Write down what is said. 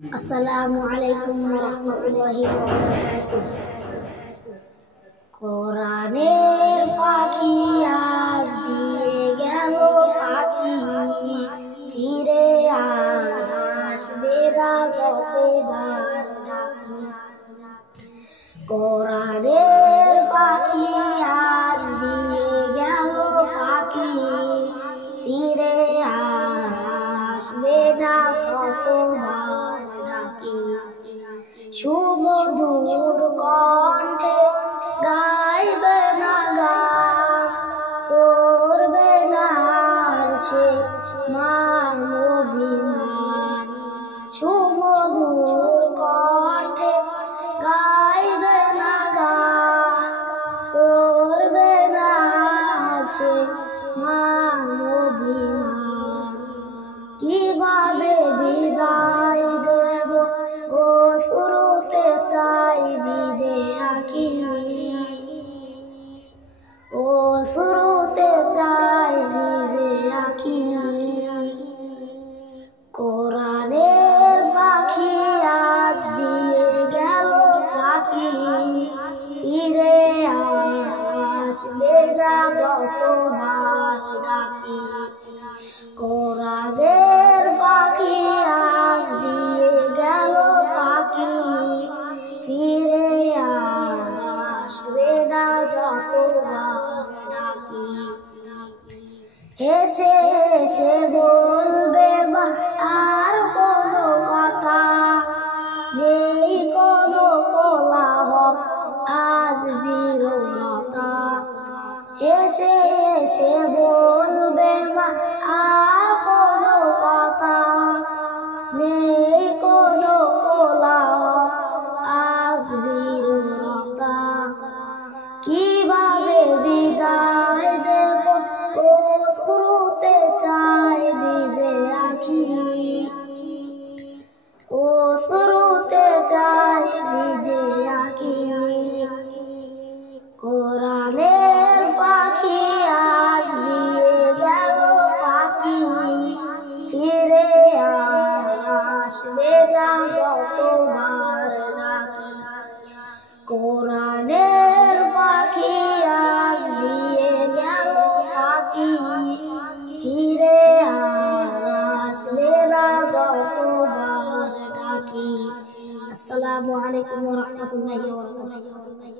আসসালামু আলাইকুম রহমতুল্লাহি ওয়া বারাকাতুহু। কোরআনের পাখি আজ দিয়ে গেল ফাঁকি, ফিরে আর আসবে না যতবার ডাকি। কোরআনের পাখি আজ দিয়ে গেল ফাঁকি, ফিরে আর আসবে না যতবার ডাকি। সুমধুর কণ্ঠে গাইবে না গান, করবে না সে মান অভিমান। সুমধুর কণ্ঠে গাইবে না গান, করবে না সে মান অভিমান। কিভাবে বিদায় দেব ও শুরুতে চাই ভিজে আঁখি, ও শুরুতে চাই ভিজে আঁখি। কোরআনের পাখি আজ দিয়ে গেল ফাঁকি, ফিরে আসবে না যতবার ডাকি। কোরআনের পাখি আজ দিয়ে গেল ফাঁকি, ফিরে আসবে না যতবার ডাকি। হেসে হেসে বলবে মা আর কোনো কথা, নেই কোনো কোলাহল আজ বিরলতা। হেসে হেসে বলবে মা আর কোনো কথা, নেই কোনো কোলাহল আজ বিরলতা। কিভাবে বিদায় দেব ও শুরুতে চাই ভিজে আঁখি, ও শুরুতে চাই ভিজে আঁখি। কোরআনের পাখি আজ দিয়ে গেল ফাঁকি, ফিরে আসবে না যতবার ডাকি। কোরআনের পাখি আজ দিয়ে গেল ফাঁকি, ফিরে আসবে না যতবার ডাকি। আসসালামু আলাইকুম ওয়া রাহমাতুল্লাহি ওয়া বারাকাতুহু।